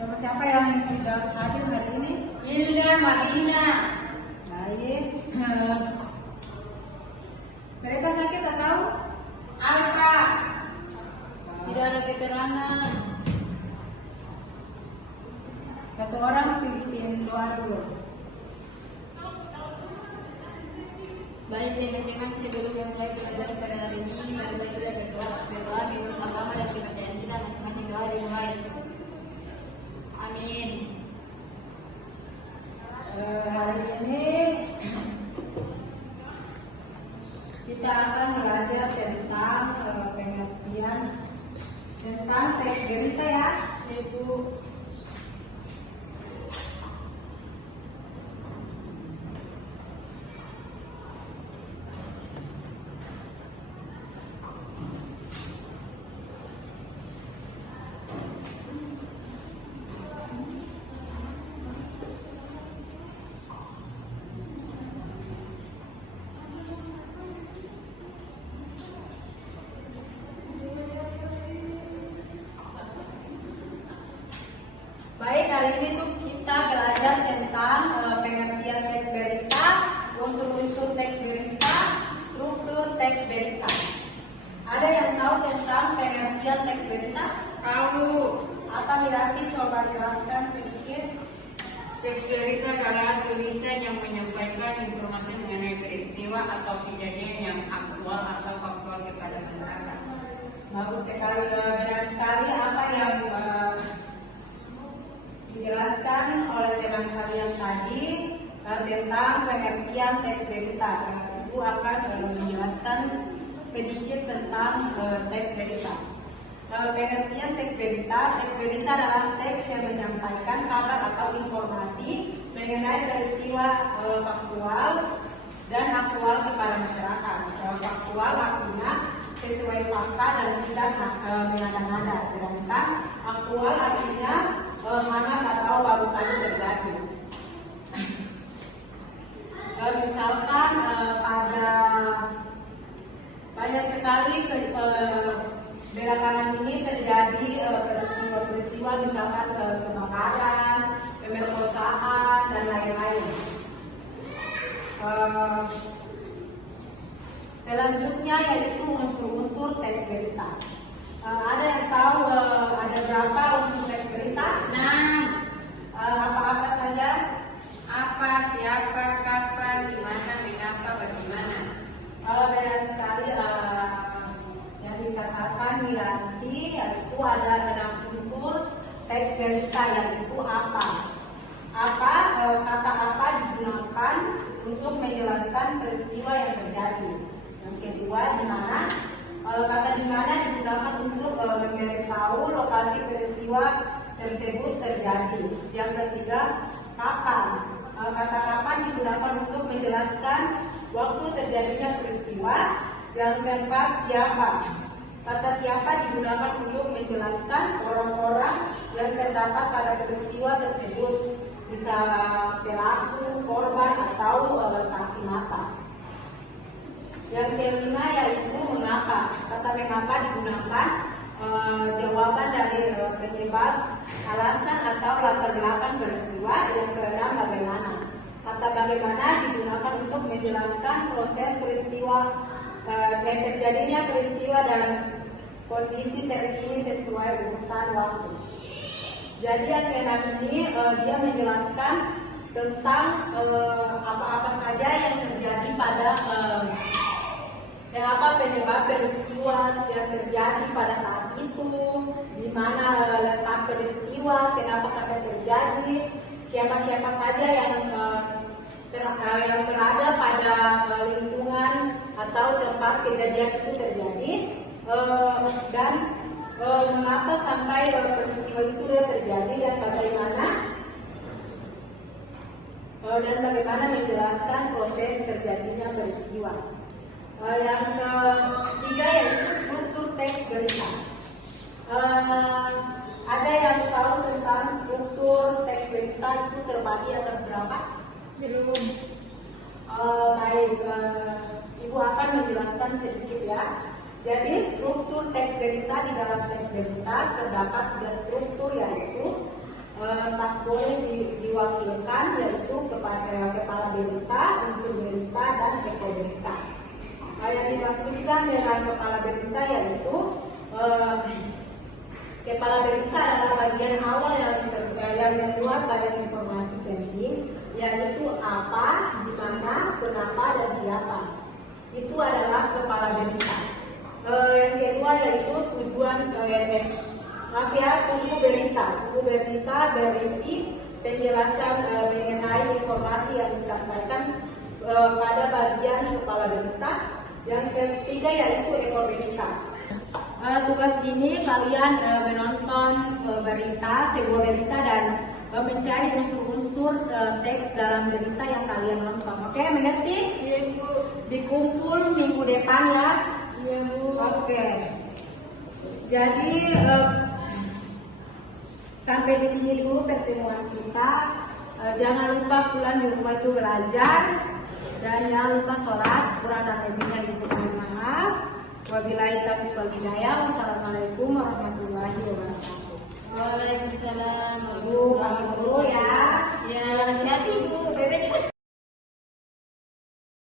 Siapa yang tidak hadir hari ini? Hilda Marina. Baik. Mereka sakit atau? Alfa. Tidak ada keterangan. Satu orang pimpin doa dulu. Baik teman-teman, sebelum mulai pelajaran pada hari ini, mari kita berdoa menurut agama dan kepercayaan kita masing-masing. Doa dimulai. Amin. Hari ini kita akan belajar tentang pengertian tentang teks berita ya, Ibu. Baik, hari ini tuh kita belajar tentang pengertian teks berita, unsur-unsur teks berita, struktur teks berita. Ada yang tahu tentang pengertian teks berita? Tahu. Apa berarti? Coba jelaskan sedikit. Teks berita adalah tulisan yang menyampaikan informasi mengenai peristiwa atau kejadian yang aktual atau faktual kepada masyarakat. Bagus sekali, benar sekali apa yang dijelaskan oleh teman kalian tadi tentang pengertian teks berita. Ibu akan menjelaskan sedikit tentang teks berita. Pengertian teks berita adalah teks yang menyampaikan kabar atau informasi mengenai peristiwa faktual dan aktual kepada masyarakat. Faktual artinya sesuai fakta dan tidak mengada-ngada, sedangkan aktual artinya hangat atau baru saja terjadi. Misalkan pada banyak sekali belakangan ini terjadi peristiwa-peristiwa misalkan kebakaran, pemerkosaan dan lain-lain. Selanjutnya yaitu unsur-unsur teks berita. Ada yang tahu ada berapa unsur teks berita? Nah, Apa-apa saja? apa, siapa, kapan, di mana, mengapa, bagaimana. Benar sekali yang dikatakan Miranti, yaitu ada 6 unsur teks berita, yaitu apa? Kata apa digunakan untuk menjelaskan peristiwa yang terjadi. Yang kedua, di mana? Kata di mana digunakan untuk memberitahu lokasi peristiwa tersebut terjadi. Yang ketiga, kapan? Kata kapan digunakan untuk menjelaskan waktu terjadinya peristiwa. Yang keempat, siapa? Kata siapa digunakan untuk menjelaskan orang-orang yang terdapat pada peristiwa tersebut, bisa pelaku, korban, atau saksi mata. Yang kelima yaitu mengapa. Kata mengapa digunakan jawaban dari penyebab, alasan atau latar belakang peristiwa. Yang keenam, bagaimana. Kata bagaimana digunakan untuk menjelaskan proses peristiwa, terjadinya peristiwa dan kondisi terkini sesuai urutan waktu. Jadi yang keenam ini dia menjelaskan tentang apa-apa saja yang terjadi pada penyebab peristiwa yang terjadi pada saat itu, di mana letak peristiwa, kenapa sampai terjadi, siapa-siapa saja yang berada pada lingkungan atau tempat kejadian itu terjadi, dan mengapa sampai peristiwa itu terjadi dan bagaimana menjelaskan proses terjadinya peristiwa. Yang ketiga yaitu struktur teks berita. Ada yang tahu tentang struktur teks berita itu terbagi atas berapa? Belum. Baik, Ibu akan menjelaskan sedikit ya. Jadi struktur teks berita, di dalam teks berita terdapat 3 struktur, yaitu tak boleh diwakilkan, yaitu kepada kepala berita, unsur berita, dan ekor berita. Yang dimaksudkan dengan kepala berita yaitu kepala berita adalah bagian awal yang membuat banyak informasi penting, yaitu apa, di mana, kenapa, dan siapa. Itu adalah kepala berita. Yang kedua yaitu tujuan tunggu berita. Tunggu berita berisi penjelasan mengenai informasi yang disampaikan pada bagian kepala berita. Yang ketiga yaitu ekor berita. Tugas ini kalian menonton berita, sebuah berita, dan mencari unsur-unsur teks dalam berita yang kalian nonton. Oke, mengerti? Iya, Bu. Dikumpul minggu depan ya. Iya, Bu. Oke. Jadi sampai di sini dulu pertemuan kita. Jangan lupa pulang di rumah itu belajar, dan jangan lupa sholat. Kurang dan lebihnya dimohon maaf. Wabillahi taufiq wal hidayah. Wassalamualaikum warahmatullahi wabarakatuh. Waalaikumsalam. Bu, pamit dulu ya. Ya, hati-hati Bu. Bebek.